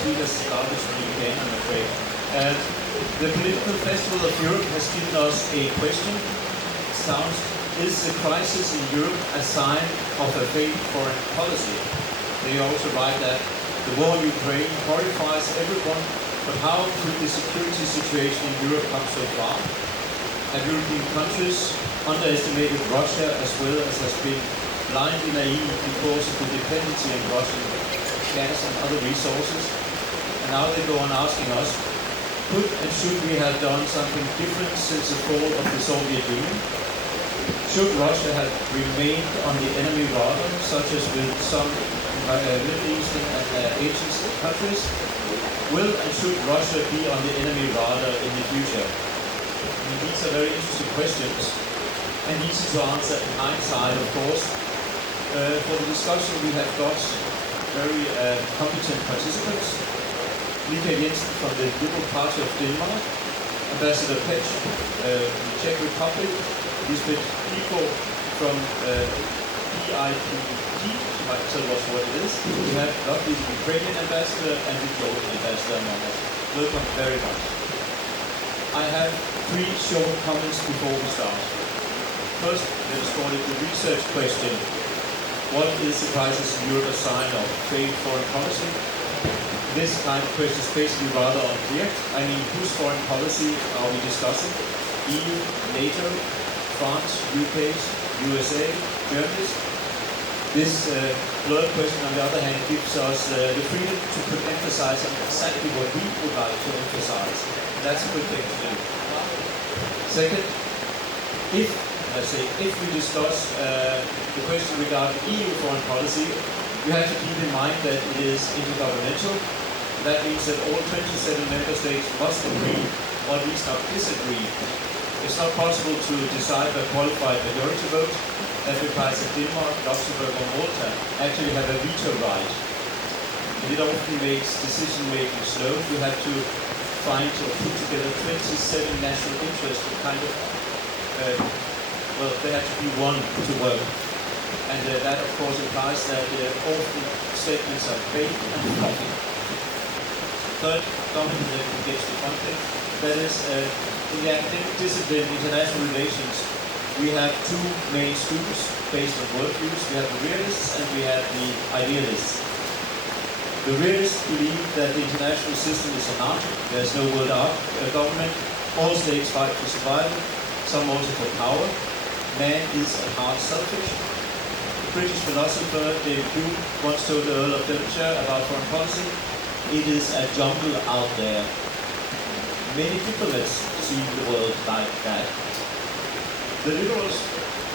speak as loud as we can, I'm afraid. The political festival of Europe has given us a question. It sounds, is the crisis in Europe a sign of a failed foreign policy? They also write that the war in Ukraine horrifies everyone, but how could the security situation in Europe come so far? Have European countries underestimated Russia as well as has been blindly naive because of the dependency on Russian gas and other resources? And now they go on asking us, could and should we have done something different since the fall of the Soviet Union? Should Russia have remained on the enemy radar, such as with some Middle Eastern and Asian countries? Will and should Russia be on the enemy radar in the future? I mean, these are very interesting questions and easy to answer in hindsight, of course. For the discussion, we have got very competent participants. Mikael Jensen from the Liberal Party of Denmark, Ambassador Pech from the Czech Republic, Lisbeth Pico from PIPG, you might tell us what it is. We have lovely Ukrainian ambassador and the Georgian ambassador among us. Welcome very much. I have 3 short comments before we start. First, let us call it the research question. What is the crisis in Europe a sign of failed foreign policy? This kind of question is basically rather unclear. I mean, whose foreign policy are we discussing? EU, NATO, France, UK, USA, Germany? This blurred question, on the other hand, gives us the freedom to put emphasis on exactly what we would like to emphasize. That's a good thing to do. Second, if we discuss the question regarding EU foreign policy, we have to keep in mind that it is intergovernmental. That means that all 27 member states must agree, or at least not disagree. It's not possible to decide by qualified majority vote. That implies that Denmark, Luxembourg or Malta actually have a veto right. And it often makes decision-making slow. We have to find or put together 27 national interests to kind of, they have to be one to work. And that of course implies that often statements are vague and fluffy. Third comment that gets to content, that is, in the academic discipline, international relations, we have 2 main schools based on worldviews. We have the realists and we have the idealists. The realists believe that the international system is an art. There's no world government. All states fight for survival, some also for power. Man is at heart selfish. The British philosopher David Hume once told the Earl of Devonshire about foreign policy, it is a jungle out there. Many diplomats see the world like that. The liberals,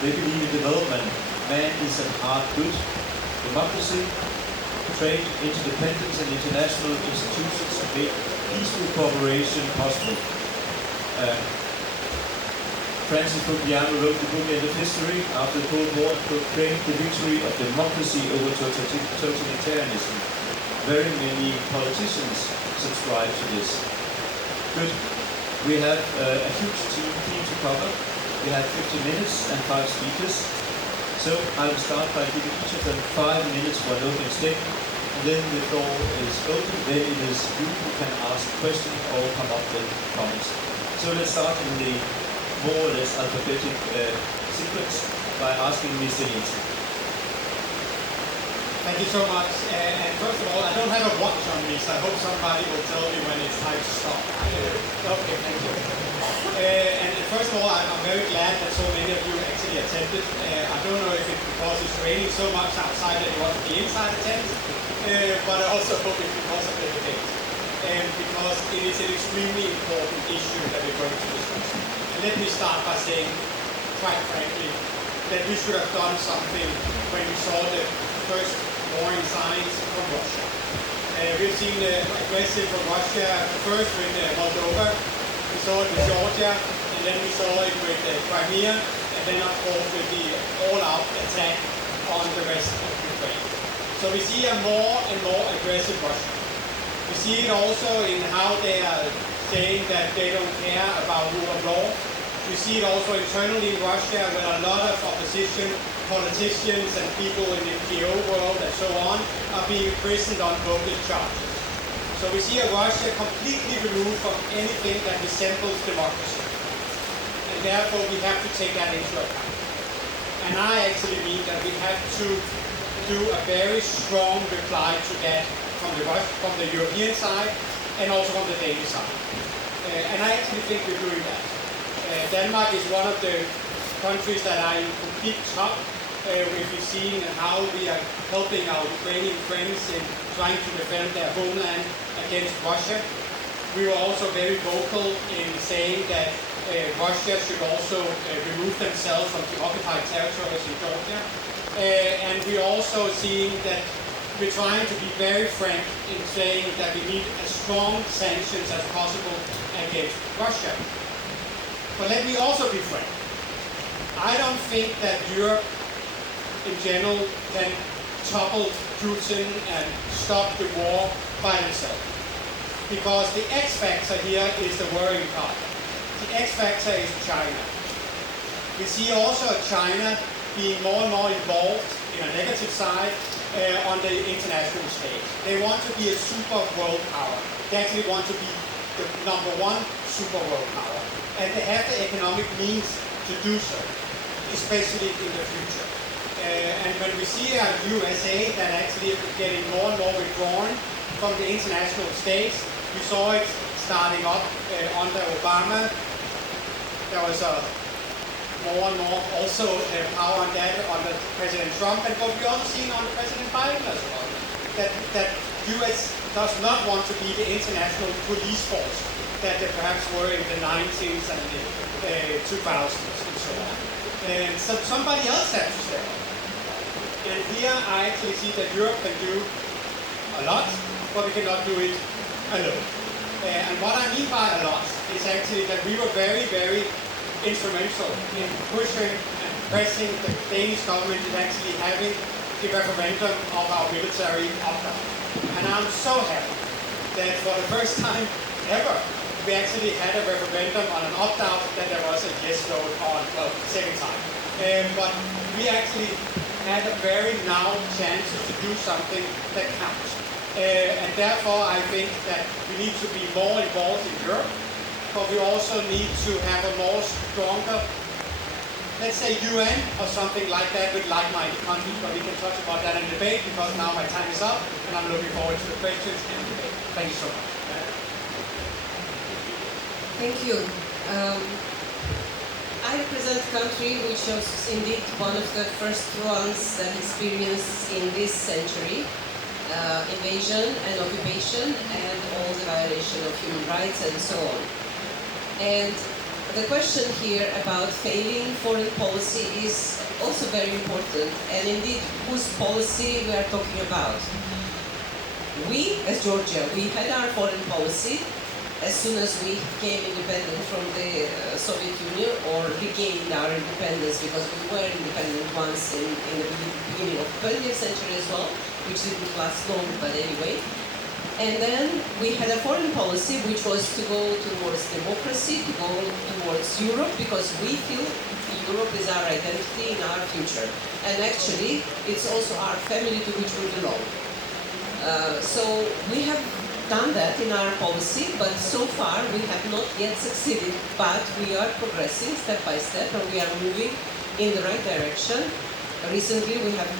they believe in development. Man is at heart good. Democracy, trade, interdependence and international institutions make peaceful cooperation possible. Francis Fukuyama wrote the book End of History after the Cold War and proclaimed the victory of democracy over totalitarianism. Very many politicians subscribe to this. Good. We have a huge team to cover. We have 50 minutes and 5 speakers. So I will start by giving each of them 5 minutes for an opening statement. And then the floor is open. Then it is you who can ask questions or come up with comments. So let's start in the more or less alphabetic sequence by asking Mr. Jensen. Thank you so much. And first of all, I don't have a watch on me, so I hope somebody will tell me when it's time to stop. Okay, thank you. And first of all, I'm very glad that so many of you actually attended. I don't know if it's because it's raining so much outside that you want to be inside the tent, but I also hope it's because of the debate. Because it is an extremely important issue that we're going to discuss. And let me start by saying, quite frankly, that we should have done something when we saw the first warning signs from Russia. We've seen aggressive from Russia first with Moldova, we saw it with Georgia, and then we saw it with Crimea, and then of course with the all-out attack on the rest of Ukraine. So we see a more and more aggressive Russia. We see it also in how they are saying that they don't care about rule of law. We see it also internally in Russia where a lot of opposition, politicians and people in the NGO world and so on are being imprisoned on bogus charges. So So we see a Russia completely removed from anything that resembles democracy. And therefore we have to take that into account. And I actually mean that we have to do a very strong reply to that from the European side and also from the Danish side. And I actually think we're doing that. Denmark is one of the countries that are in complete top. If you've seen how we are helping our Ukrainian friends in trying to defend their homeland against Russia. We were also very vocal in saying that Russia should also remove themselves from the occupied territories in Georgia. And we're also seeing that we're trying to be very frank in saying that we need as strong sanctions as possible against Russia. But let me also be frank. I don't think that Europe in general can topple Putin and stop the war by themselves. Because the X factor here is the worrying part. The X factor is China. We see also China being more and more involved in a negative side on the international stage. They want to be a super world power. They actually want to be the #1 super world power. And they have the economic means to do so, especially in the future. And when we see a USA that actually is getting more and more withdrawn from the international stage, we saw it starting up under Obama. There was more and more also power on that under President Trump, and what we also seen under President Biden as well. That US does not want to be the international police force that they perhaps were in the 90s and the 2000s and so on. And so somebody else has to step up. And here I actually see that Europe can do a lot, but we cannot do it alone. And what I mean by a lot is actually that we were very, very instrumental in pushing and pressing the Danish government in actually having the referendum of our military opt-out. And I'm so happy that for the first time ever, we actually had a referendum on an opt-out that there was a yes vote on, well, second time. But we actually had a very now chance to do something that counts. And therefore I think that we need to be more involved in Europe, but we also need to have a more stronger, let's say UN or something like that with like-minded countries, but we can talk about that in debate because now my time is up and I'm looking forward to the questions and debate. Thank you so much. Thank you. I represent a country which was indeed one of the first ones that experienced in this century invasion and occupation and all the violation of human rights and so on. And the question here about failing foreign policy is also very important, and indeed whose policy we are talking about. We, as Georgia, we had our foreign policy as soon as we became independent from the Soviet Union, or regained our independence, because we were independent once in the beginning of the 20th century as well, which didn't last long, but anyway. And then we had a foreign policy which was to go towards democracy, to go towards Europe, because we feel Europe is our identity and our future. And actually, it's also our family to which we belong. So we have done that in our policy, but so far we have not yet succeeded. But we are progressing step by step, and we are moving in the right direction. Recently we have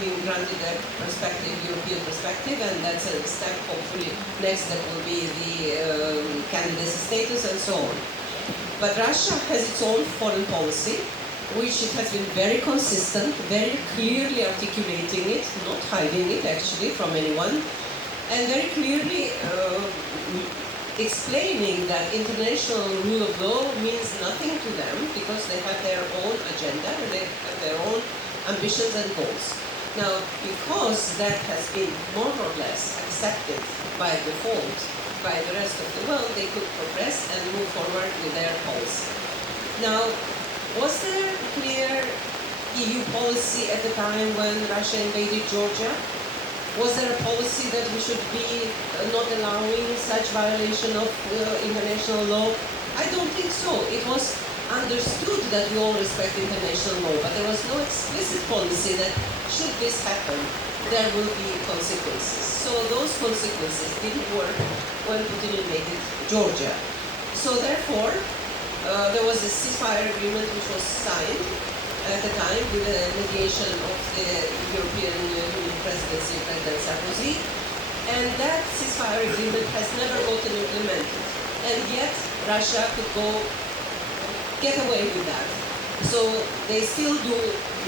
been granted a European perspective, and that's a step. Hopefully next step will be the candidacy status and so on. But Russia has its own foreign policy, which it has been very consistent, very clearly articulating it, not hiding it actually from anyone, and very clearly explaining that international rule of law means nothing to them because they have their own agenda and they have their own ambitions and goals. Now, because that has been more or less accepted by default by the rest of the world, they could progress and move forward with their policy. Now, was there clear EU policy at the time when Russia invaded Georgia? Was there a policy that we should be not allowing such violation of international law? I don't think so. It was understood that we all respect international law, but there was no explicit policy that should this happen, there will be consequences. So those consequences didn't work when Putin invaded Georgia. So therefore, there was a ceasefire agreement which was signed at the time with the mediation of the European Union presidency, President Sarkozy, and that ceasefire agreement has never gotten implemented. And yet, Russia could get away with that. So they still do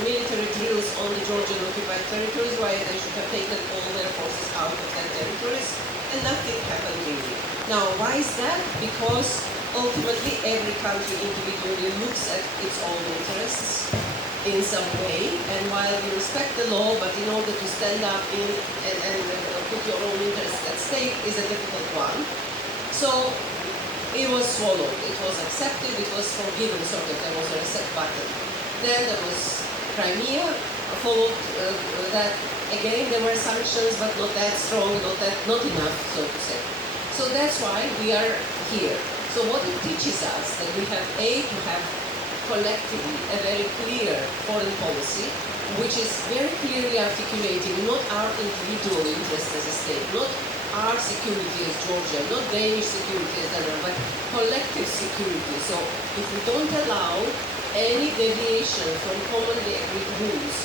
military drills on the Georgian occupied territories, while they should have taken all their forces out of their territories, and nothing happened really. Now, why is that? Because ultimately every country individually looks at its own interests in some way, and while you respect the law, but in order to stand up and put your own interests at stake is a difficult one. So it was swallowed, it was accepted, it was forgiven, sort of, there was a reset button. Then there was Crimea, followed that again, there were sanctions, but not that strong, not enough, so to say. So that's why we are here. So what it teaches us, that we have to have collectively a very clear foreign policy, which is very clearly articulating not our individual interests as a state, not our security as Georgia, not Danish security as Denmark, but collective security. So if we don't allow any deviation from commonly agreed rules,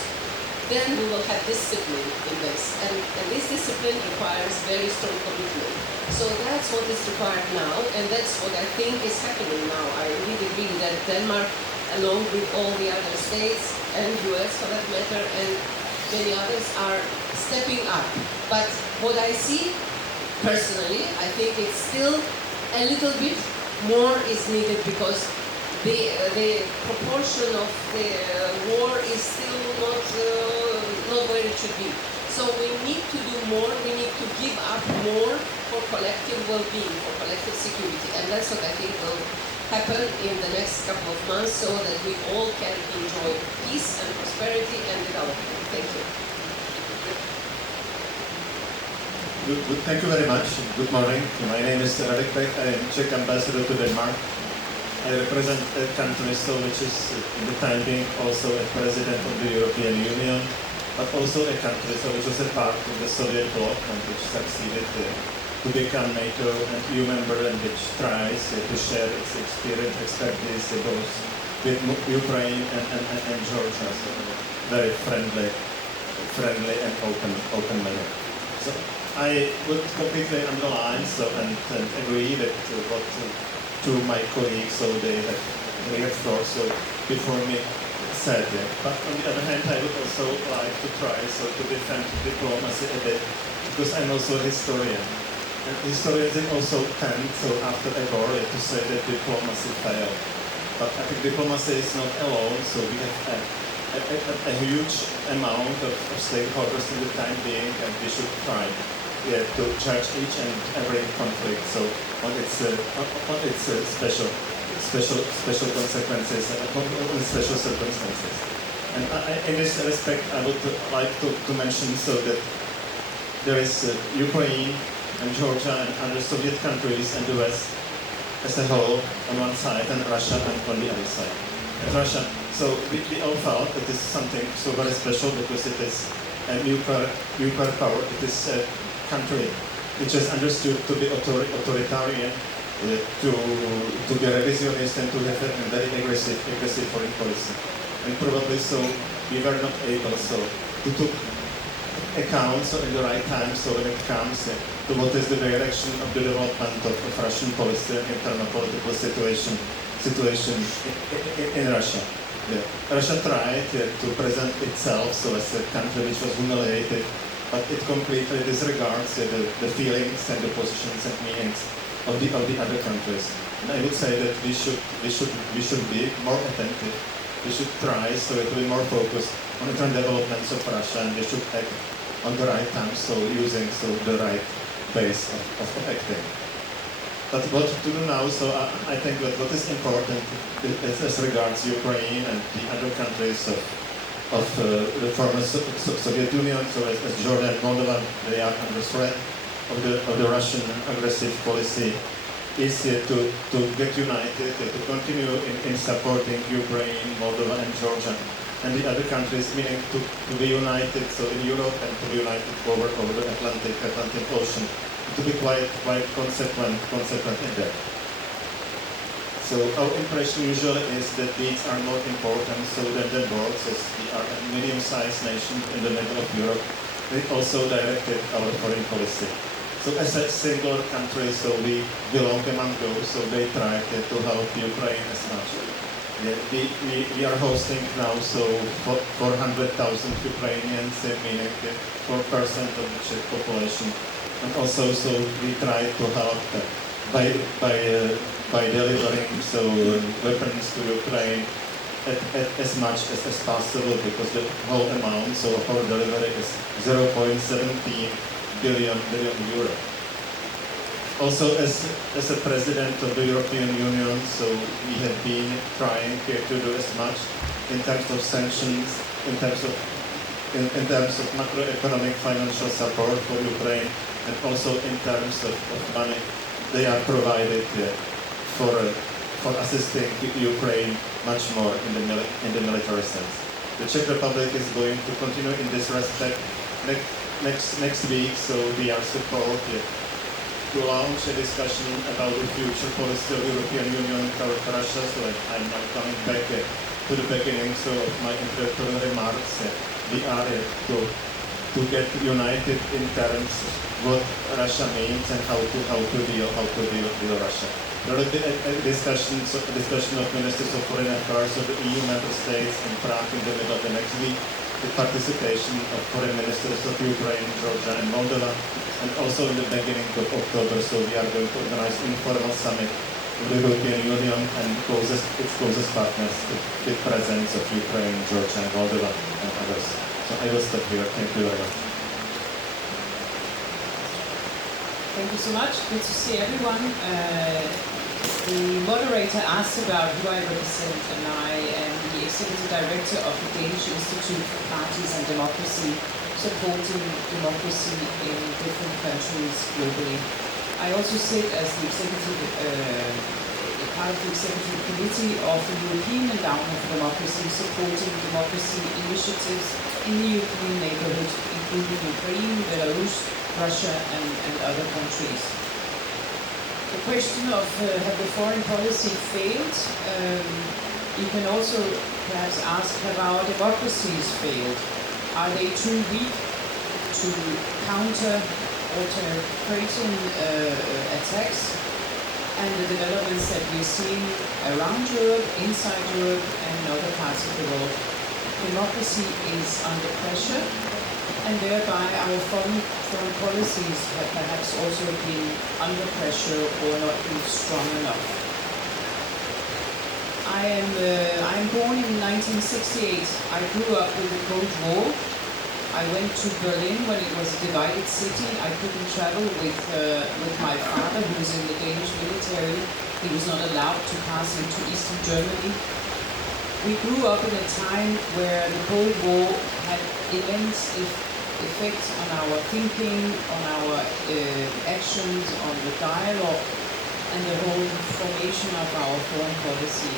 then we will have discipline in this. And this discipline requires very strong commitment. So that's what is required now, and that's what I think is happening now. I really agree that Denmark, along with all the other states, and US for that matter, and many others, are stepping up. But what I see, personally, I think it's still a little bit more is needed, because the proportion of the war is still not where it should be. So we need to do more, we need to give up more for collective well-being, for collective security. And that's what I think will happen in the next couple of months, so that we all can enjoy peace and prosperity and development. Thank you. Good. Thank you very much. Good morning. My name is Radek Pech. I am Czech ambassador to Denmark. I represent a country which is, in the time being, also a president of the European Union, but also a country which was a part of the Soviet bloc and which succeeded to become NATO and EU member, and which tries to share its experience, expertise both with Ukraine and Georgia. So very friendly and open manner. So I would completely underline and agree with what two of my colleagues, so they have thought so before me said. But on the other hand, I would also like to try to defend diplomacy a bit, because I'm also a historian. And historians also tend, after a war, to say that diplomacy failed. But I think diplomacy is not alone, so we have a huge amount of stakeholders in the time being, and we should try to judge each and every conflict on its special consequences and special circumstances. And in this respect, I would like to mention that there is Ukraine and Georgia and other Soviet countries and the West as a whole on one side, and Russia on the other side. And Russia, so we all felt that this is something so very special, because it is a nuclear power. It is a country which is understood to be authoritarian, to be revisionist, and to have a very aggressive foreign policy. And probably we were not able to take account in the right time, when it comes to what is the direction of the development of Russian policy and internal political situation in Russia. Russia tried to present itself as a country which was humiliated, but it completely disregards the feelings and the positions and meanings of the other countries. And I would say that we should be more attentive. We should try to be more focused on the current developments of Russia, and we should act on the right time, using the right base of acting. But what to do now? I think that what is important as regards Ukraine and the other countries of the former Soviet Union, as Georgia and Moldova, they are under threat of the Russian aggressive policy, is to get united, to continue in supporting Ukraine, Moldova and Georgia, and the other countries, meaning to be united, so in Europe and to be united over the Atlantic Ocean, to be quite consequent in that. So our impression usually is that deeds are more important than words, as we are a medium-sized nation in the middle of Europe. It also directed our foreign policy. So as a single country, so we belong among those, so they tried to help Ukraine as much. Yeah, we are hosting now so 400,000 Ukrainians, meaning 4% of the Czech population, and also so we try to help by delivering so weapons to Ukraine at as much as possible, because the whole amount so of our delivery is 0.17 billion euro. Also, as a president of the European Union, so we have been trying to do as much in terms of sanctions, in terms of macroeconomic financial support for Ukraine, and also in terms of money they are provided for assisting Ukraine much more in the military sense. The Czech Republic is going to continue in this respect. Next week, so we are supported to launch a discussion about the future policy of the European Union toward Russia. So I'm now coming back to the beginning of my introductory remarks. We are to get united in terms what Russia means and how to deal with Russia. There will be a discussion of ministers of foreign affairs of the EU member states in Prague in the middle of the next week, with participation of foreign ministers of Ukraine, Georgia and Moldova, and also in the beginning of October, so we are going to organize an informal summit of the European Union and its closest partners with presence of Ukraine, Georgia and Moldova and others. So I will stop here. Thank you very much. Thank you so much. Good to see everyone. The moderator asked about who I represent, and I am the Executive Director of the Danish Institute for Parties and Democracy, supporting democracy in different countries globally. I also sit as the part of the Executive Committee of the European Endowment for Democracy, supporting democracy initiatives in the European neighborhood, including Ukraine, Belarus, Russia and other countries. The question of have the foreign policy failed? You can also perhaps ask, have our democracies failed? Are they too weak to counter authoritarian attacks and the developments that we're seeing around Europe, inside Europe and in other parts of the world? Democracy is under pressure, and thereby our foreign policies have perhaps also been under pressure or not been strong enough. I am born in 1968. I grew up with the Cold War. I went to Berlin when it was a divided city. I couldn't travel with my father, who was in the Danish military. He was not allowed to pass into Eastern Germany. We grew up in a time where the Cold War had immense effect on our thinking, on our actions, on the dialogue, and the whole formation of our foreign policy.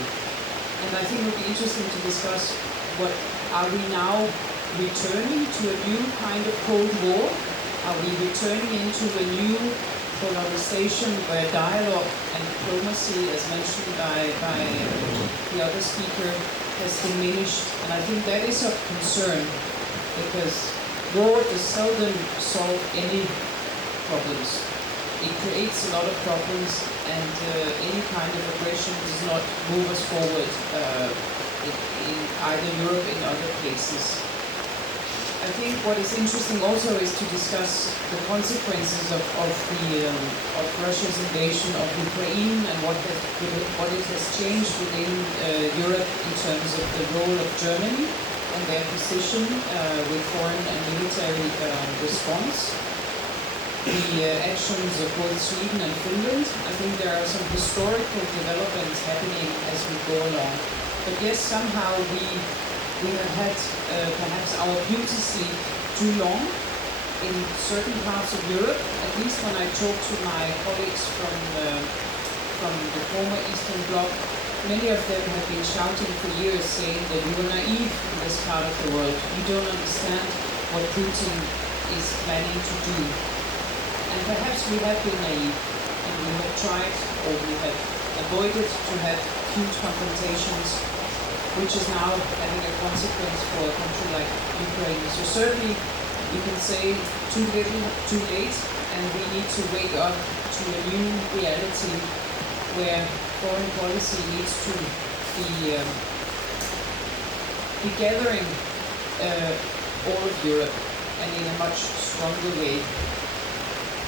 And I think it would be interesting to discuss are we now returning to a new kind of Cold War? Are we returning into a new polarization where dialogue and diplomacy, as mentioned by the other speaker, has diminished? And I think that is of concern, because war does seldom solve any problems. It creates a lot of problems, and any kind of aggression does not move us forward in either Europe or in other places. I think what is interesting also is to discuss the consequences of Russia's invasion of Ukraine and what it has changed within Europe in terms of the role of Germany and their position with foreign and military response. The actions of both Sweden and Finland. I think there are some historical developments happening as we go along. But yes, somehow we have had perhaps our beauty sleep too long in certain parts of Europe. At least when I talk to my colleagues from from the former Eastern Bloc, many of them have been shouting for years, saying that we were naive in this part of the world. We don't understand what Putin is planning to do. And perhaps we have been naive, and we have tried, or we have avoided to have huge confrontations, which is now having a consequence for a country like Ukraine. So certainly you can say too little, too late, and we need to wake up to a new reality where foreign policy needs to be gathering all of Europe and in a much stronger way.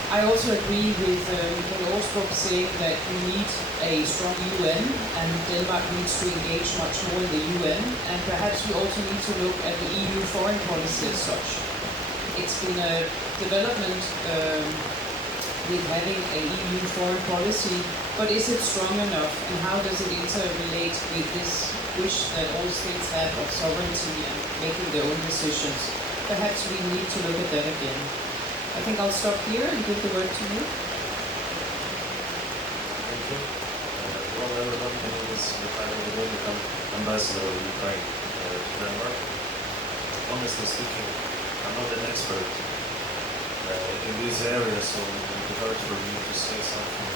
I also agree with Michael Osborg saying that we need a strong UN, and Denmark needs to engage much more in the UN, and perhaps we also need to look at the EU foreign policy as such. It's been a development with having a EU foreign policy, but is it strong enough, and how does it interrelate with this wish that all states have of sovereignty and making their own decisions? Perhaps we need to look at that again. I think I'll stop here and give the word to you. Thank you. Well, everyone, my name is Mariager, ambassador of Ukraine to Denmark. Honestly speaking, I'm not an expert in this area, so it would be hard for me to say something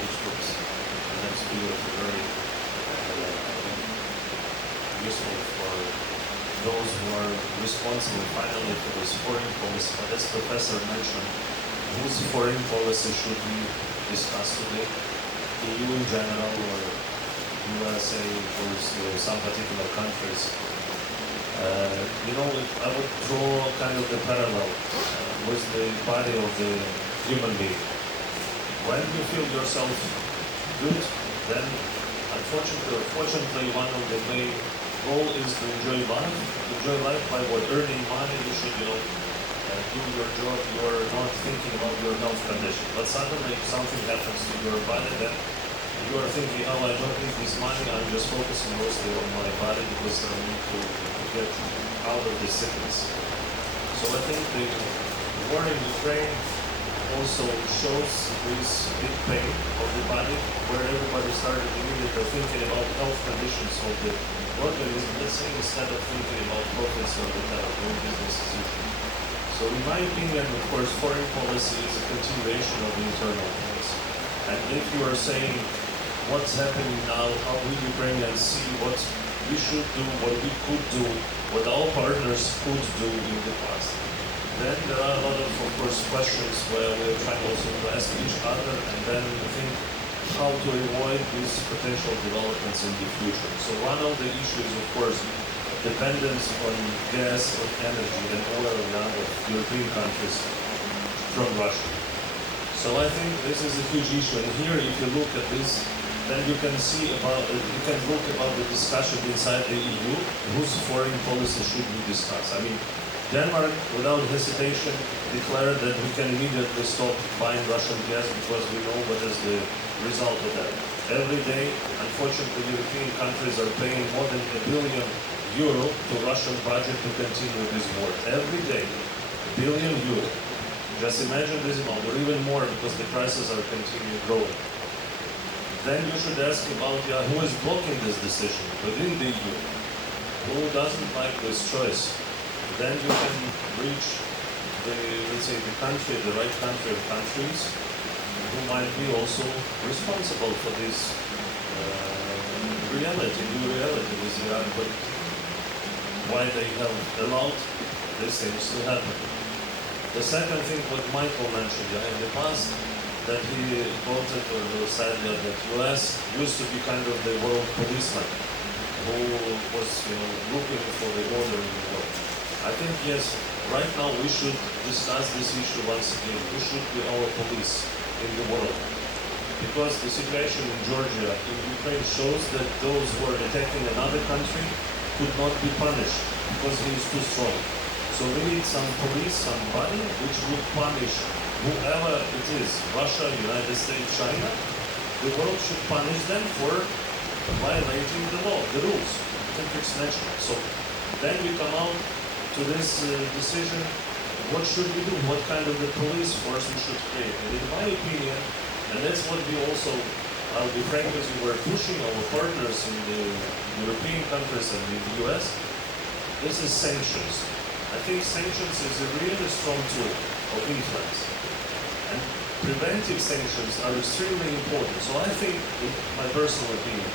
which would perhaps be very useful for those who are responsible finally for this foreign policy. But as Professor mentioned, whose foreign policy should we discuss today? EU in general, or USA or some particular countries? I would draw kind of the parallel with the body of the human being. When you feel yourself good, then unfortunately or fortunately, one of the main goal is to enjoy life. Enjoy life by what? Earning money. You should, do your job. You are not thinking about your health condition. But suddenly, if something happens to your body, then you are thinking, oh, I don't need this money. I'm just focusing mostly on my body because I need to get out of this sickness. So I think the war in Ukraine also shows this big pain of the body, where everybody started immediately thinking about health conditions of the organism, let's say, instead of thinking about profits or whatever, doing business as usual. So in my opinion, of course, foreign policy is a continuation of the internal policy. And if you are saying what's happening now, how we Ukrainians see what we should do, what we could do, what our partners could do in the past, then there are a lot of course, questions where we're trying also to ask each other and then think how to avoid these potential developments in the future. So one of the issues, of course, dependence on gas, on energy and oil now of European countries from Russia. So I think this is a huge issue. And here, if you look at this, then you can see about, you can look about the discussion inside the EU, whose foreign policy should we discuss. I mean, Denmark, without hesitation, declared that we can immediately stop buying Russian gas because we know what is the result of that. Every day, unfortunately, European countries are paying more than €1 billion to Russian budget to continue this war. Every day, €1 billion. Just imagine this amount, or even more, because the prices are continuing growing. Then you should ask about who is blocking this decision within the EU. Who doesn't like this choice? Then you can reach the, let's say, the country, the right country of countries who might be also responsible for this reality, new reality with the argument why they have allowed these things to happen. The second thing, what Michael mentioned in the past, that he quoted or said that US used to be kind of the world policeman who was looking for the order in the world. I think, yes, right now we should discuss this issue once again. We should be our police in the world. Because the situation in Georgia, in Ukraine, shows that those who are attacking another country could not be punished because he is too strong. So we need some police, somebody which would punish whoever it is, Russia, United States, China. The world should punish them for violating the law, the rules. I think it's natural. So then we come out to this decision, what should we do? What kind of the police force we should create? And in my opinion, and that's what we also I'll be frank with you, we're pushing our partners in the European countries and in the US. This is sanctions. I think sanctions is a really strong tool of influence. And preventive sanctions are extremely important. So I think, in my personal opinion,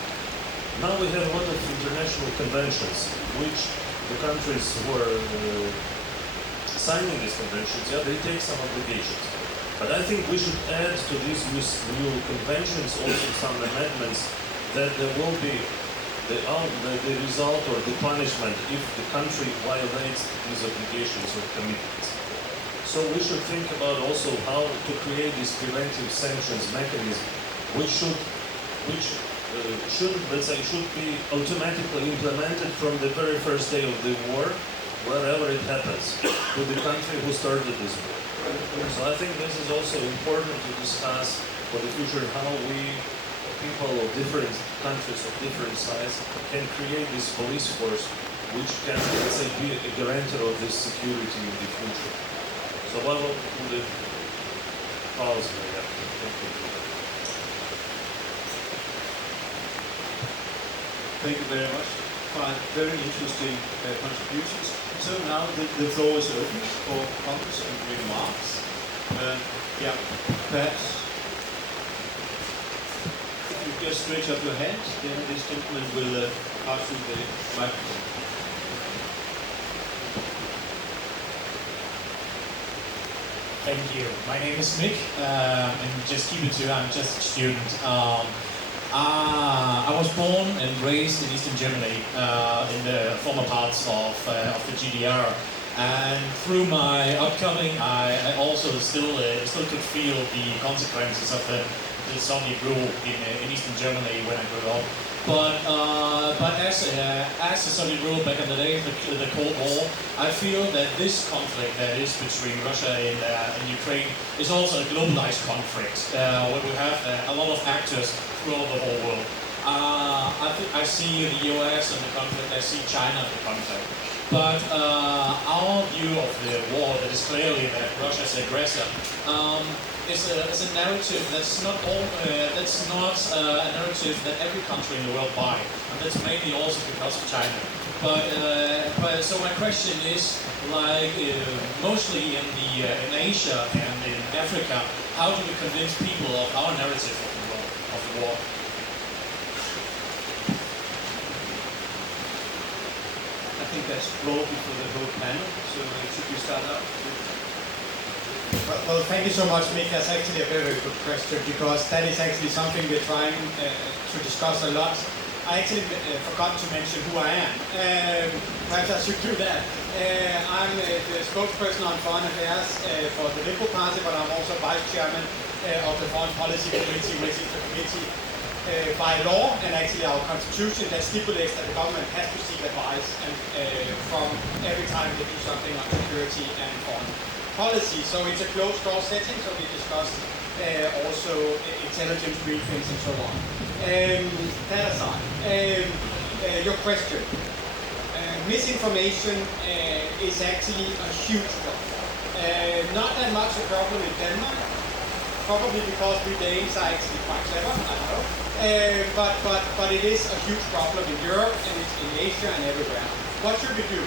now we have a lot of international conventions, which the countries who are signing these conventions, yeah, they take some obligations. But I think we should add to these new conventions also some amendments that there will be the result or the punishment if the country violates these obligations or commitments. So we should think about also how to create this preventive sanctions mechanism, which should be automatically implemented from the very first day of the war, wherever it happens, to the country who started this war. So I think this is also important to discuss for the future how we, people of different countries of different size, can create this police force which can, let's say, be a guarantor of this security in the future. So I will put the pause there. Thank you. Thank you very much. Five very interesting contributions. So now the floor is open for comments and remarks. Yeah, perhaps if you just stretch up your hand, then this gentleman will pass you the microphone. Thank you. My name is Mick, and just keep it to I'm just a student. I was born and raised in Eastern Germany, in the former parts of the GDR. And through my upcoming, I also still could feel the consequences of the Soviet rule in Eastern Germany when I grew up. But as the Soviet rule back in the day, the Cold War, I feel that this conflict that is between Russia and Ukraine is also a globalized conflict, where we have a lot of actors throughout the whole world. I see the US and the conflict, I see China and the conflict. But our view of the war that is clearly that Russia is the aggressor is a narrative that's not a narrative that every country in the world buy, and that's mainly also because of China. But so my question is, like mostly in Asia and in Africa, how do we convince people of our narrative of the war? I think that's broadly for the whole panel. So should we start out? Well, thank you so much, Mick. That's actually a very, very good question, because that is actually something we're trying to discuss a lot. I actually forgot to mention who I am. Perhaps I should do that. I'm the spokesperson on foreign affairs for the Liberal Party, but I'm also vice chairman of the Foreign Policy Committee, which is the committee by law and actually our constitution that stipulates that the government has to seek advice from every time they do something on security and foreign policy. So it's a closed door setting, so we discuss also intelligence briefings and so on. That aside, your question. Misinformation is actually a huge problem. Not that much a problem in Denmark, probably because we Danes are actually quite clever, I don't know. But it is a huge problem in Europe and it's in Asia and everywhere. What should we do?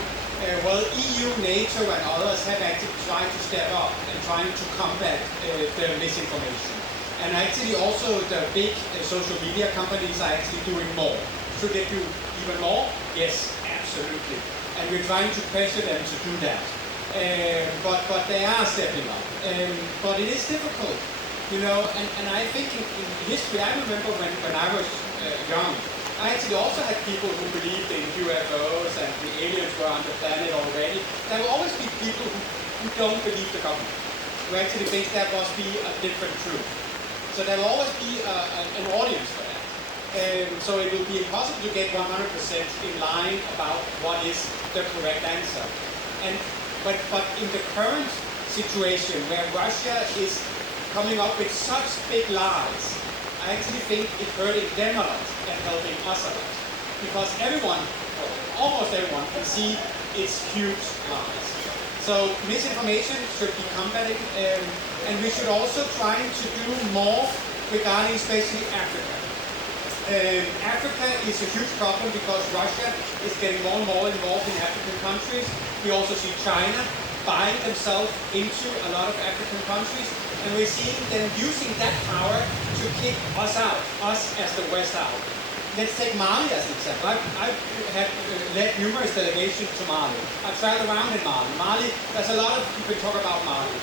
Well, EU, NATO and others have actually tried to step up and trying to combat the misinformation. And actually also the big social media companies are actually doing more. Should they do even more? Yes, absolutely. And we're trying to pressure them to do that. But they are stepping up. But it is difficult, you know, and I think in history, I remember when I was young, I actually also had people who believed in UFOs and the aliens were on the planet already. There will always be people who don't believe the government, who actually think that must be a different truth. So there will always be an audience for that. So it will be impossible to get 100% in line about what is the correct answer. But in the current situation where Russia is coming up with such big lies, I actually think it's hurting them a lot and helping us a lot. Because everyone, or almost everyone, can see it's huge lies. So misinformation should be combated, and we should also try to do more regarding especially Africa. Africa is a huge problem because Russia is getting more and more involved in African countries. We also see China buying themselves into a lot of African countries, and we're seeing them using that power to kick us out, us as the West out. Let's take Mali as an example. I've led numerous delegations to Mali. I've traveled around in Mali. Mali, there's a lot of people talk about Mali,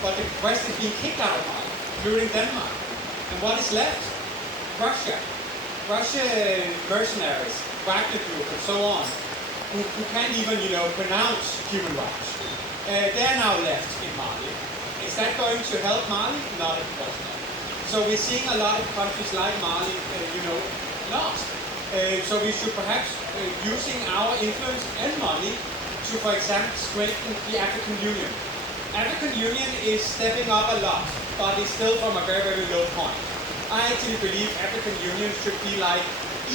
but the West is being kicked out of Mali, including Denmark. And what is left? Russia. Russian mercenaries, Wagner Group, and so on, who can't even, pronounce human rights. They're now left in Mali. Is that going to help Mali? Not of course not. So we're seeing a lot of countries like Mali, lost. So we should perhaps using our influence and money to, for example, strengthen the African Union. African Union is stepping up a lot, but it's still from a very, very low point. I actually believe African Union should be like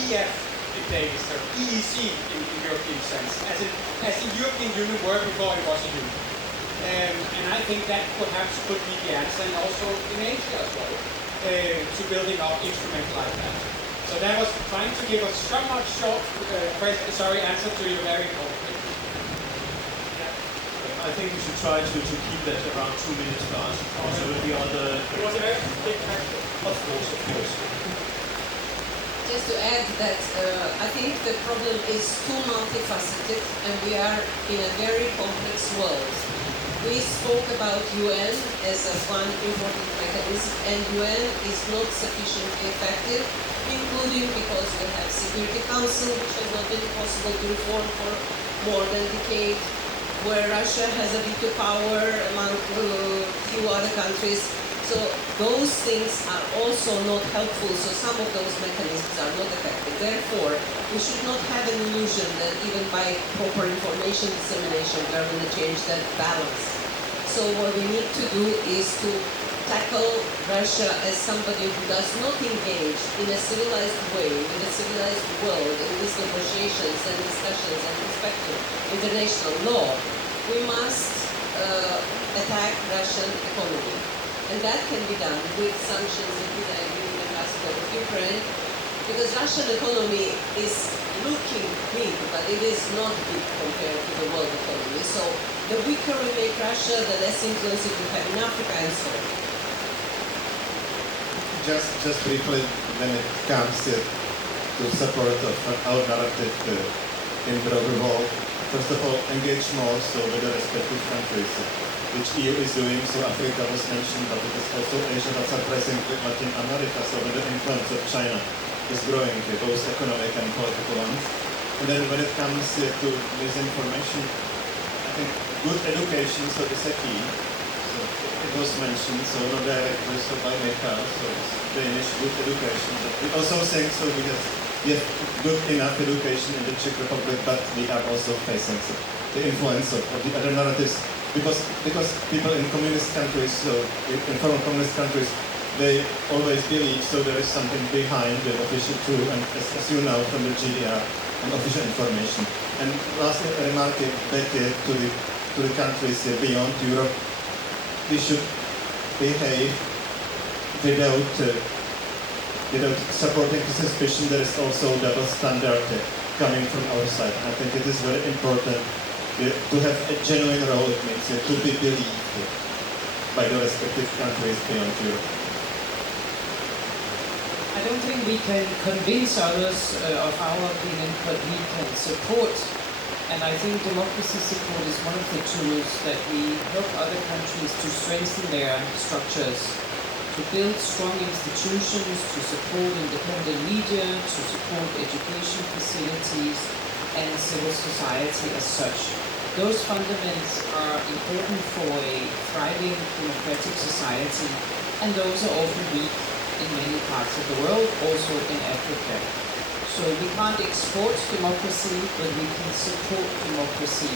EF in Danish, or EEC in European sense, as the European Union were before it was a union. And I think that perhaps could be the answer, and also in Asia as well, to building up instruments like that. So that was trying to give a somewhat short answer to your very important question. I think we should try to keep that around 2 minutes to ask. Also with the other... It was a very big question. Of course. Just to add that I think the problem is too multifaceted, and we are in a very complex world. We spoke about UN as one important mechanism, and UN is not sufficiently effective, including because we have Security Council, which has not been possible to reform for more than a decade, where Russia has a veto power among few other countries. So those things are also not helpful, so some of those mechanisms are not effective. Therefore, we should not have an illusion that even by proper information dissemination we are going to change that balance. So what we need to do is to tackle Russia as somebody who does not engage in a civilized way, in a civilized world, in these negotiations and discussions and respecting international law. We must attack Russian economy. And that can be done with sanctions, and I agree with the President of Ukraine, because Russian economy is looking big, but it is not big compared to the world economy. So the weaker we make Russia, the less influence it will have in Africa and so on. Just briefly, when it comes to support of our narrative in the world, first of all, engage more so with the respective countries, which EU is doing. So Africa was mentioned, but it is also Asia that surprising Latin America. So with the influence of China is growing, both economic and political ones. And then when it comes to misinformation, I think good education so is a key. So it was mentioned, so not directly so by Meka, so it's Danish good education. But we also think so we have good enough education in the Czech Republic, but we are also facing the influence of the other narratives. Because people in communist countries, so in former communist countries, they always believe so there is something behind the official truth, and as you know from the GDR and official information. And last remark back to the countries beyond Europe, we should behave without supporting the suspicion there is also double standard coming from our side. I think it is very important to have a genuine role. It means to be believed by the respective countries beyond Europe. I don't think we can convince others of our opinion, but we can support. And I think democracy support is one of the tools that we help other countries to strengthen their structures, to build strong institutions, to support independent media, to support education facilities and civil society as such. Those fundamentals are important for a thriving democratic society, and those are often weak in many parts of the world, also in Africa. So we can't export democracy, but we can support democracy.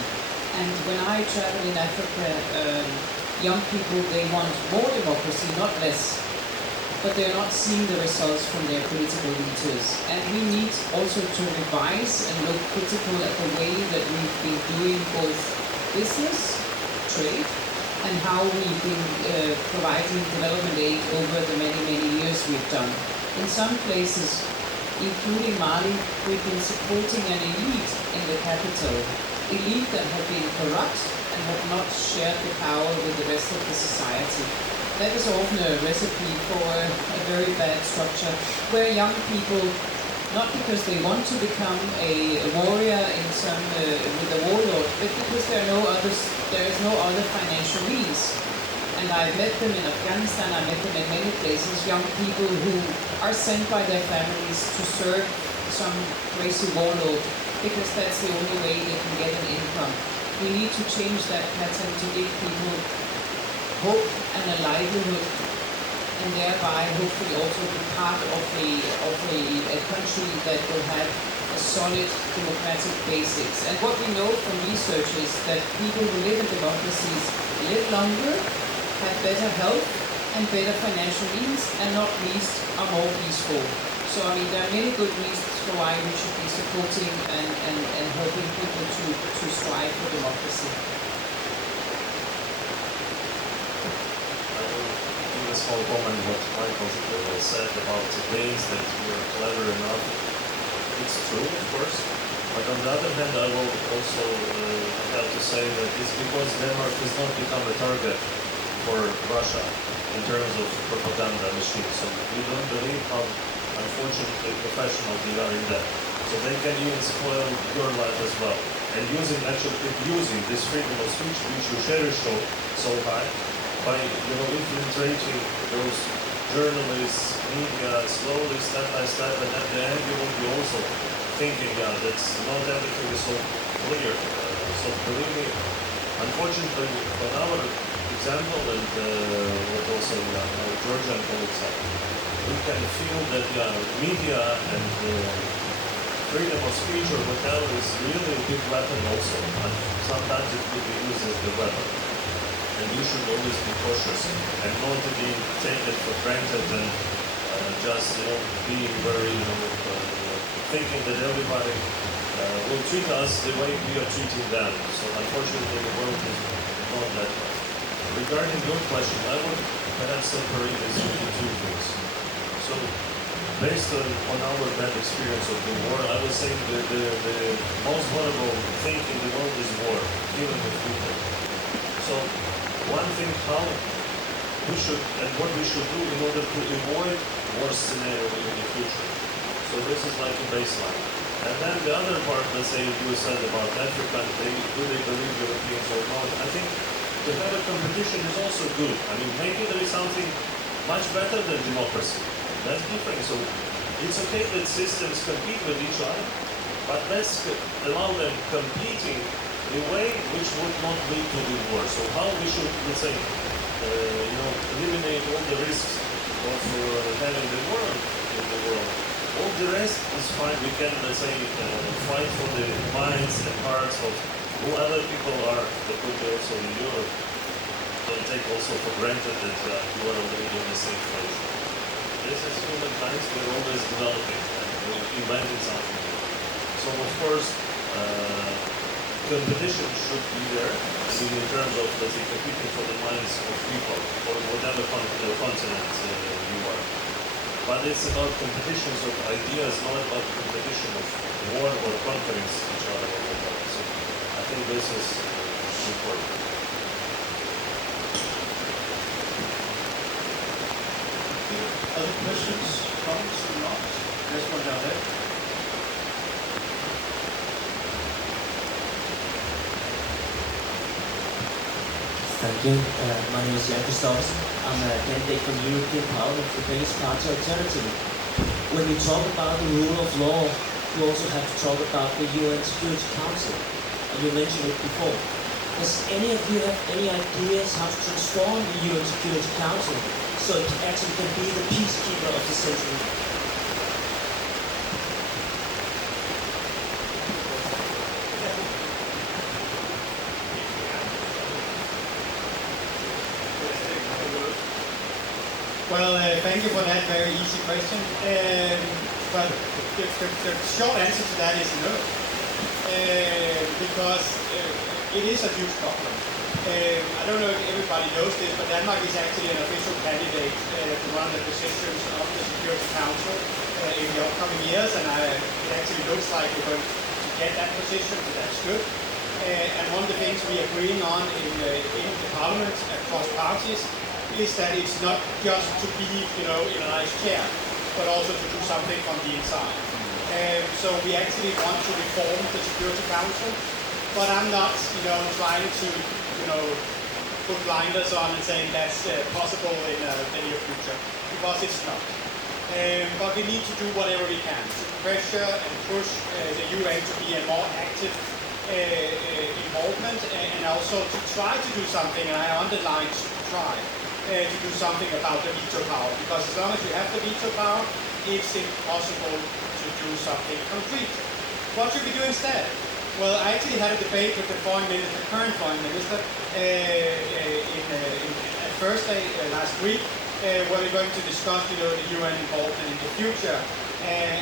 And when I travel in Africa, young people, they want more democracy, not less. But they're not seeing the results from their political leaders. And we need also to revise and look critical at the way that we've been doing both business, trade, and how we've been providing development aid over the many, many years we've done. In some places, including Mali, we've been supporting an elite in the capital, elite that have been corrupt and have not shared the power with the rest of the society. That is often a recipe for a very bad structure, where young people, not because they want to become a warrior in some with a warlord, but because there is no other financial means. And I've met them in Afghanistan, I've met them in many places, young people who are sent by their families to serve some crazy warlord, because that's the only way they can get an income. We need to change that pattern to give people hope and a livelihood, and thereby hopefully also be part of a country that will have a solid democratic basics. And what we know from research is that people who live in democracies live longer, have better health and better financial means, and not least are more peaceful. So I mean, there are many good reasons for why we should be supporting and helping people to strive for democracy. I will give a small comment what Michael said about the days that we are clever enough. It's true, of course, but on the other hand, I will also have to say that it's because Denmark has not become a target for Russia in terms of propaganda machine. So we don't believe how unfortunately professional they are in that. So they can even spoil your life as well. And using this freedom of speech, which you cherish so high, by infiltrating those journalists, media, slowly, step by step, and at the end you will be also thinking, yeah, that's not everything is so clear. So believe me, unfortunately, on our example, and what also our Georgian colleagues have, we can feel that media and freedom of speech or whatever is really a big weapon also, and sometimes it could be used as the weapon. And you should always be cautious and not to be taken for granted and just being very thinking that everybody will treat us the way we are treating them. So unfortunately the world is not that way. Regarding your question, I would perhaps separate this into two things. So based on our bad experience of the war, I would say the most vulnerable thing in the world is war, killing of people. So one thing how we should and what we should do in order to avoid war scenario in the future. So this is like a baseline. And then the other part, let's say you said about Africa, do they believe Europeans or not? I think to have a competition is also good. I mean, maybe there is something much better than democracy. That's different. So it's okay that systems compete with each other, but let's allow them competing in a way which would not lead to the war. So how we should, let's say, eliminate all the risks of having the war in the world. All the rest is fine. We can, let's say, fight for the minds and hearts of who other people are, that could be also in Europe. Don't take also for granted that you are already in the same place. This is humankind, we're always developing and inventing something. So of course, competition should be there. I mean, in terms of, let's say, competing for the minds of people or whatever continent you are. But it's about competitions of ideas, not about competition of war or conquering each other or whatever. So I think this is important. Other questions, comments, remarks? There's one down there. Thank you. My name is Jan Christoffersen. I'm a candidate for the European Parliament for the Danish Party Alternative. When we talk about the rule of law, we also have to talk about the UN Security Council. And you mentioned it before. Does any of you have any ideas how to transform the UN Security Council so it actually can be the peacekeeper of the century? Well, thank you for that very easy question. But the short answer to that is no. Because it is a huge problem. I don't know if everybody knows this, but Denmark is actually an official candidate to one of the positions of the Security Council in the upcoming years, and it actually looks like we're going to get that position, so that's good. And one of the things we are agreeing on in the Parliament across parties is that it's not just to be, in a nice chair, but also to do something from the inside. So we actually want to reform the Security Council, but I'm not, trying to, put blinders on and saying that's possible in the near future, because it's not. But we need to do whatever we can to pressure and push the UN to be a more active involvement, and also to try to do something, and I underline to try to do something about the veto power, because as long as you have the veto power, it's impossible to do something concrete. What should we do instead? Well, I actually had a debate with the current foreign minister, at Thursday last week, where we're going to discuss, the UN involvement in the future. And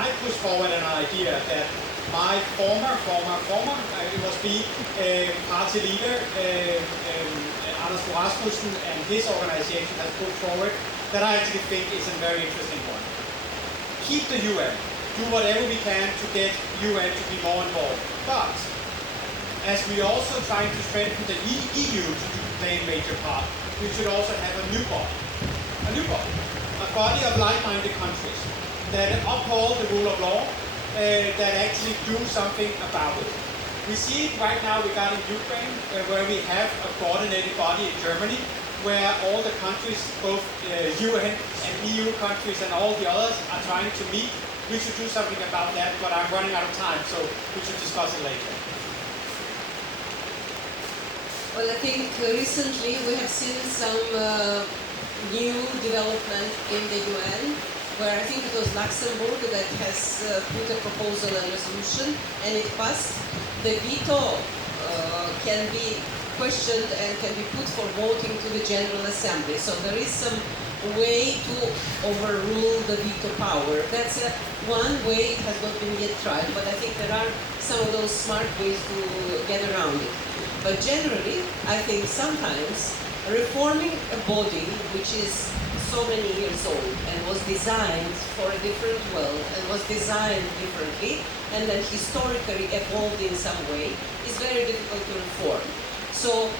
I pushed forward an idea that my former, it must be party leader, Anders Rasmussen, and his organization has put forward, that I actually think is a very interesting one. Keep the UN. Do whatever we can to get UN to be more involved. But, as we also trying to strengthen the EU to play a major part, we should also have a new body. A body of like-minded countries that uphold the rule of law, that actually do something about it. We see it right now regarding Ukraine, where we have a coordinated body in Germany, where all the countries, both UN and EU countries and all the others, are trying to meet. We should do something about that, but I'm running out of time, so we should discuss it later. Well, I think recently we have seen some new development in the UN, where I think it was Luxembourg that has put a proposal and resolution, and it passed. The veto can be questioned and can be put for voting to the General Assembly. So there is some way to overrule the veto power. That's one way. It has not been yet tried, but I think there are some of those smart ways to get around it. But generally, I think sometimes reforming a body which is so many years old and was designed for a different world and was designed differently and then historically evolved in some way is very difficult to reform. So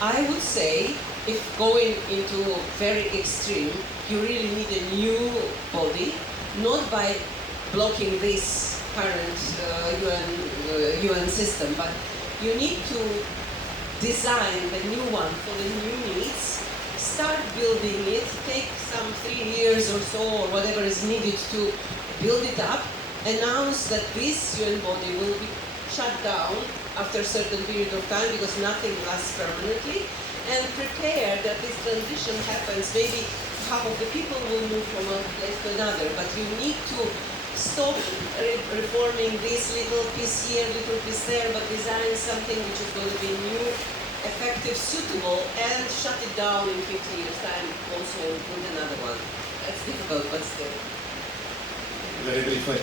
I would say, if going into very extreme, you really need a new body, not by blocking this current UN system, but you need to design the new one for the new needs, start building it, take some 3 years or so, or whatever is needed to build it up, announce that this UN body will be shut down after a certain period of time because nothing lasts permanently, and prepare that this transition happens. Maybe half of the people will move from one place to another, but you need to stop reforming this little piece here, little piece there, but design something which is going to be new, effective, suitable, and shut it down in 50 years' time also with another one. That's difficult, but still. Very briefly,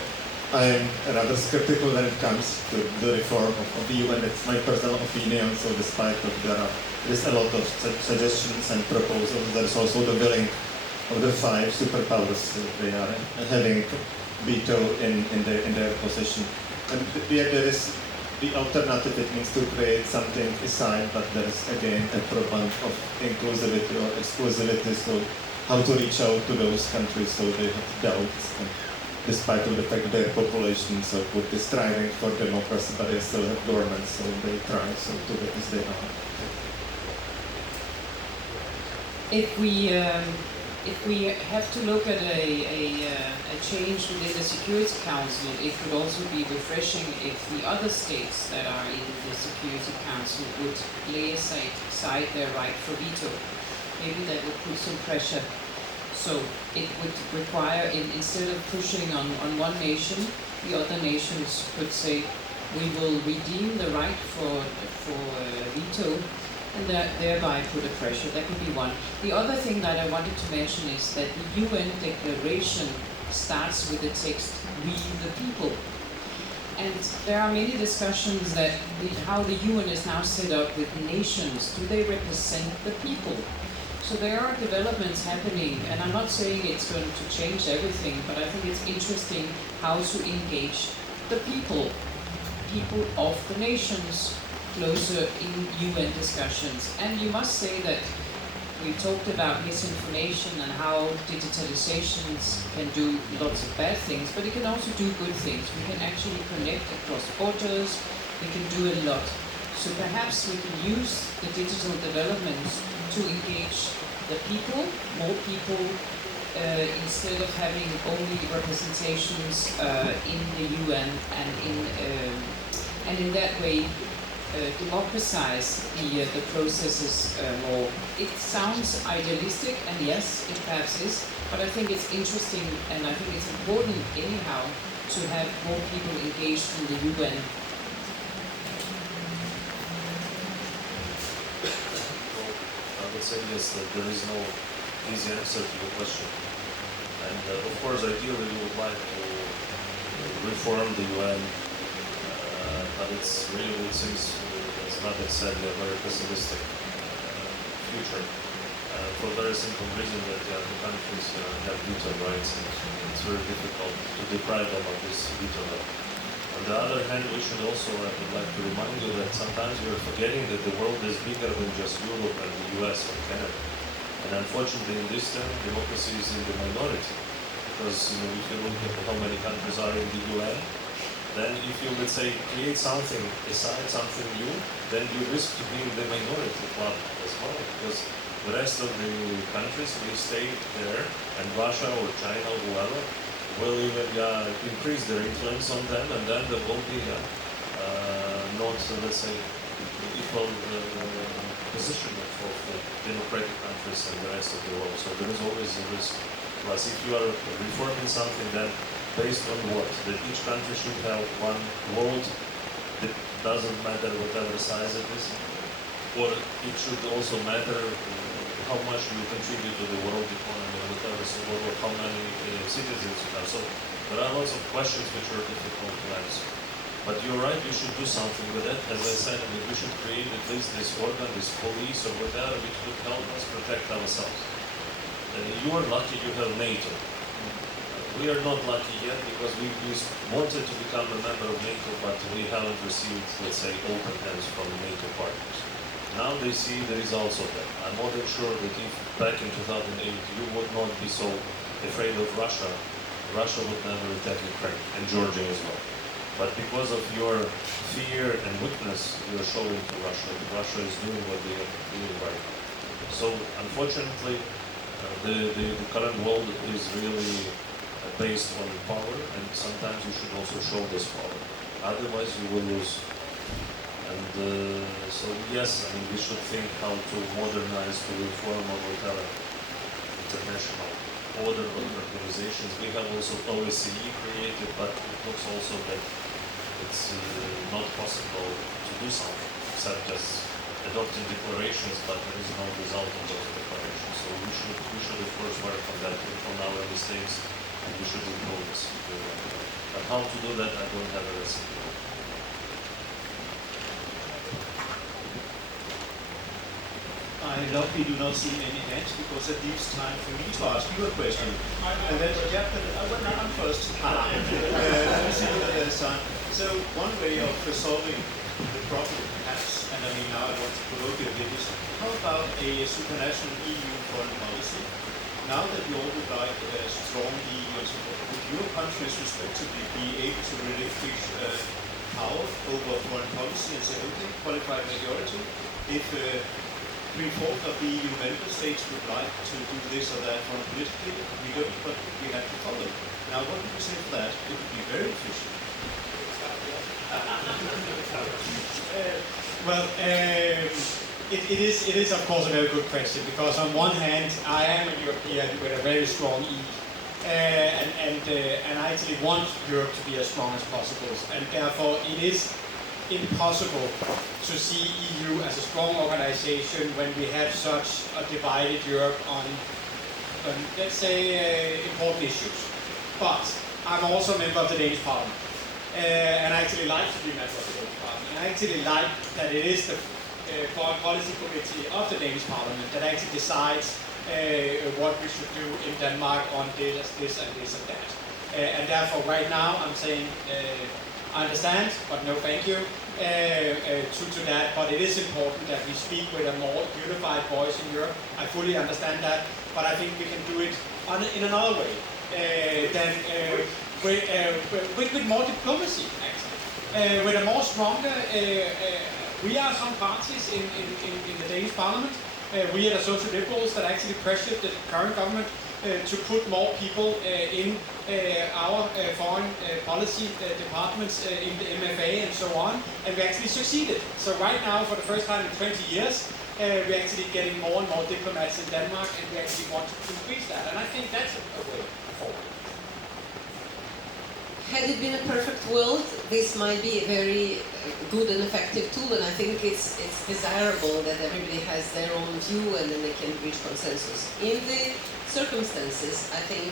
I am rather skeptical when it comes to the reform of the UN. It's my personal opinion, so despite that there is a lot of suggestions and proposals, there's also the willing of the 5 superpowers. They are having veto in their position. And there is the alternative. It means to create something aside, but there is again a problem of inclusivity or exclusivity. So how to reach out to those countries so they have doubts. And despite of the fact that their populations are striving for democracy, but they still have governments, so they try to get as they are. If we have to look at a change within the Security Council, it would also be refreshing if the other states that are in the Security Council would lay aside their right for veto. Maybe that would put some pressure. So it would require, instead of pushing on one nation, the other nations could say, we will redeem the right for veto, and thereby put a pressure. That could be one. The other thing that I wanted to mention is that the UN declaration starts with the text, we the people. And there are many discussions that how the UN is now set up with nations. Do they represent the people? So there are developments happening, and I'm not saying it's going to change everything, but I think it's interesting how to engage the people of the nations closer in UN discussions. And you must say that we talked about misinformation and how digitalizations can do lots of bad things, but it can also do good things. We can actually connect across borders, we can do a lot. So perhaps we can use the digital developments to engage the people, more people, instead of having only representations in the UN and in that way democratize the processes more. It sounds idealistic, and yes, it perhaps is, but I think it's interesting, and I think it's important anyhow to have more people engaged in the UN. I would say yes, that there is no easy answer to your question. And of course, ideally, we would like to reform the UN, but it's really, it seems, as Rader said, a very pessimistic future. For a very simple reason that the countries have veto rights, and it's very difficult to deprive them of this veto right. On the other hand, we should also, I would like to remind you that sometimes we are forgetting that the world is bigger than just Europe and the US or Canada. And unfortunately, in this term, democracy is in the minority. Because if you look at how many countries are in the UN, then if you, let's say, create something, decide something new, then you risk to be in the minority club as well. Because the rest of the countries will stay there, and Russia or China or whoever will even increase their influence on them, and then there will be not, let's say, equal position for the democratic countries and the rest of the world. So there is always a risk. Plus, if you are reforming something, then based on what? That each country should have one world, that doesn't matter whatever size it is, or it should also matter how much you contribute to the world economy, or whatever, so, or how many citizens you have. So there are lots of questions which are difficult to answer. But you're right, we should do something with it. As I said, I mean, we should create at least this organ, this police or whatever, which would help us protect ourselves. You are lucky you have NATO. We are not lucky yet because we wanted to become a member of NATO, but we haven't received, let's say, open hands from NATO partners. Now they see the results of that. I'm more than sure that if back in 2008 you would not be so afraid of Russia, Russia would never attack Ukraine, and Georgia as well. But because of your fear and weakness you are showing to Russia, Russia is doing what they are doing right now. So unfortunately, the current world is really based on power, and sometimes you should also show this power. Otherwise you will lose. And so yes, I mean, we should think how to modernize, to reform or whatever international order of organizations. We have also OSCE created, but it looks also that it's not possible to do something except just adopting declarations, but there is no result of those declarations. So we should of course work on that, on our mistakes, and we should improve this. But how to do that, I don't have a recipe. I luckily do not see any hands because it leaves time for me to ask you a question. And then, yeah, but I'm first. Let me see, son. So one way of solving the problem, perhaps, and I mean now I want to provoke you a bit, is how about a supranational EU foreign policy? Now that you all would like a strong EU and support, would your countries respectively be able to relinquish power over foreign policy and say, okay, qualified majority, if three-fourths of the EU member states would like to do this or that foreign politically, we don't, but we have to follow. Now what would you say for that? It would be very efficient. It is of course a very good question, because on one hand I am a European with a very strong E, and I actually want Europe to be as strong as possible, and therefore it is impossible to see EU as a strong organization when we have such a divided Europe on let's say important issues. But I'm also a member of the Danish Parliament. And I actually like to be member of the Danish Parliament. I actually like that it is the Foreign Policy Committee of the Danish Parliament that actually decides what we should do in Denmark on this and this and that. And therefore, right now, I'm saying I understand, but no thank you to that. But it is important that we speak with a more unified voice in Europe. I fully understand that, but I think we can do it in another way than with more diplomacy, actually. With a more stronger, we are some parties in the Danish Parliament. We are the Social Liberals that actually pressured the current government to put more people in our foreign policy departments in the MFA and so on, and we actually succeeded. So right now, for the first time in 20 years, we're actually getting more and more diplomats in Denmark, and we actually want to increase that, and I think that's a way forward. Had it been a perfect world, this might be a very good and effective tool, and I think it's desirable that everybody has their own view and then they can reach consensus. In the circumstances, I think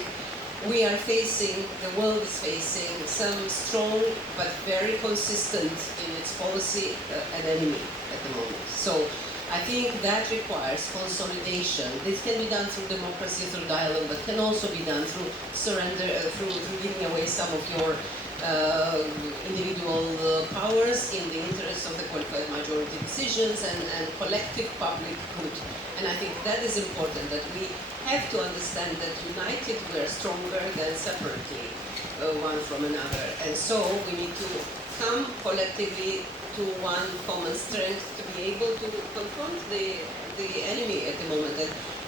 we are facing, the world is facing some strong but very consistent in its policy an enemy at the moment. So I think that requires consolidation. This can be done through democracy, through dialogue, but can also be done through surrender, through giving away some of your individual powers in the interest of the qualified majority decisions and collective public good. And I think that is important, that we have to understand that united we are stronger than separately one from another. And so we need to come collectively to one common strength to be able to confront the enemy at the moment.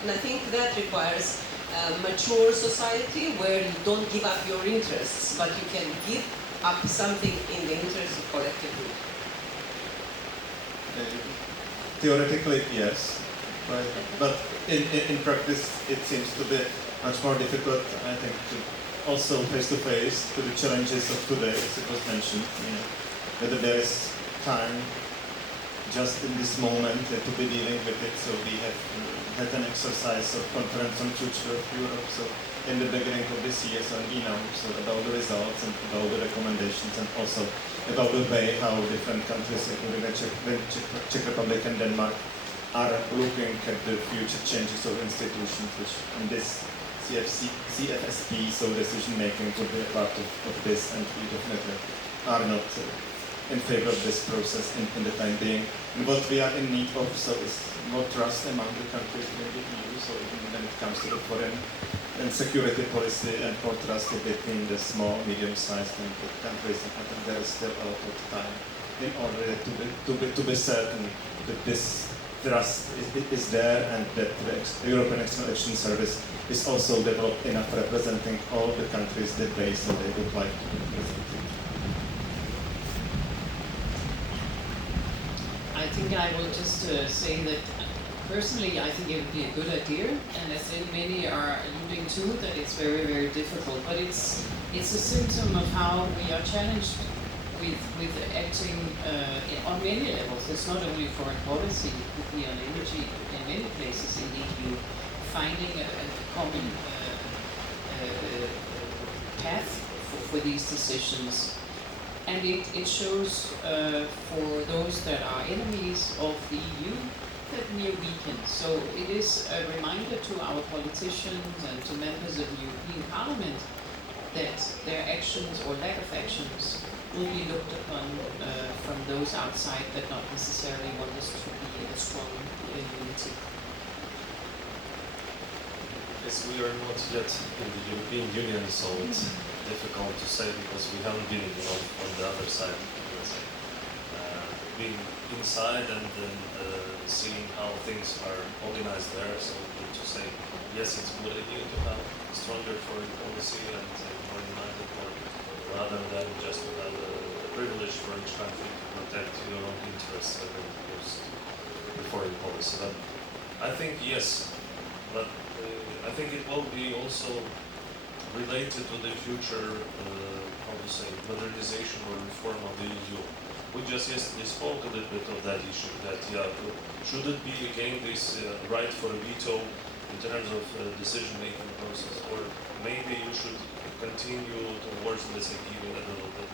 And I think that requires a mature society where you don't give up your interests, but you can give up something in the interest of collective good. Theoretically, yes, but in practice it seems to be much more difficult, I think, to also face-to-face to the challenges of today, as it was mentioned, whether there is time just in this moment to be dealing with it. So we have had an exercise of conference on future of Europe, so in the beginning of this year, so so about the results and about the recommendations, and also about the way how different countries, including the Czech Republic and Denmark, are looking at the future changes of institutions, which in this CFSP, so decision making, could be a part of this, and we definitely are not in favor of this process in the time being. And what we are in need of is more trust among the countries in the EU, so when it comes to the foreign and security policy, and more trust between the small, medium-sized and big countries. And I think there is still a lot of time in order to be certain that this trust is there, and that the European External Action Service is also developed enough, representing all the countries that they would like to represent. I think I will just say that personally I think it would be a good idea, and as many are alluding to, that it's very, very difficult. But it's a symptom of how we are challenged with acting on many levels. It's not only foreign policy, it could be on energy in many places in the EU, finding a common path for these decisions. And it shows for those that are enemies of the EU that we are weakened. So it is a reminder to our politicians and to members of the European Parliament that their actions or lack of actions will be looked upon from those outside that not necessarily want us to be a strong unity. Yes, we are not yet in the European Union, so it's difficult to say because we haven't been on the other side, let's say. Being inside and then seeing how things are organized there, so good to say, yes, it's a good idea to have a stronger foreign policy and more united one, rather than just to have a privilege for each country to protect your own interests when it comes to the foreign policy. But I think yes, but I think it will be also related to the future, how to say, modernization or reform of the EU. We just yesterday spoke a little bit of that issue, that should it be again this right for a veto in terms of decision-making process, or maybe you should continue to work course, let's say,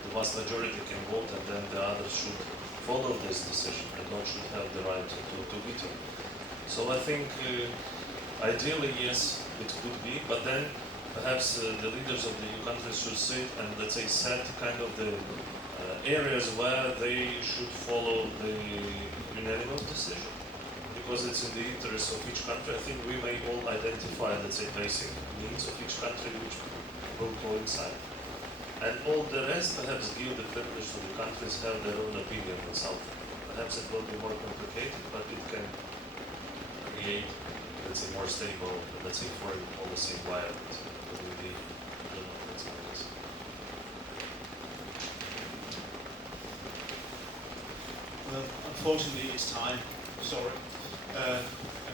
the vast majority can vote, and then the others should follow this decision and not should have the right to veto. So I think ideally, yes, it could be, but then perhaps the leaders of the EU countries should sit and, let's say, set kind of the areas where they should follow the unanimous decision, because it's in the interest of each country. I think we may all identify, let's say, basic needs of each country which will coincide. And all the rest perhaps give the privilege to the countries have their own opinion on something. Perhaps it will be more complicated, but it can create, let's say, more stable, let's say, foreign policy environment. It will be, I don't know, that's my guess. Well, unfortunately, it's time. Sorry.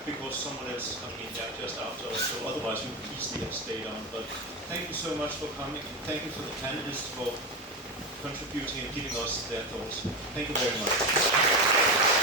Because someone else is coming in here just after us, so otherwise we would easily have stayed on. But thank you so much for coming, and thank you for the panelists for contributing and giving us their thoughts. Thank you very much.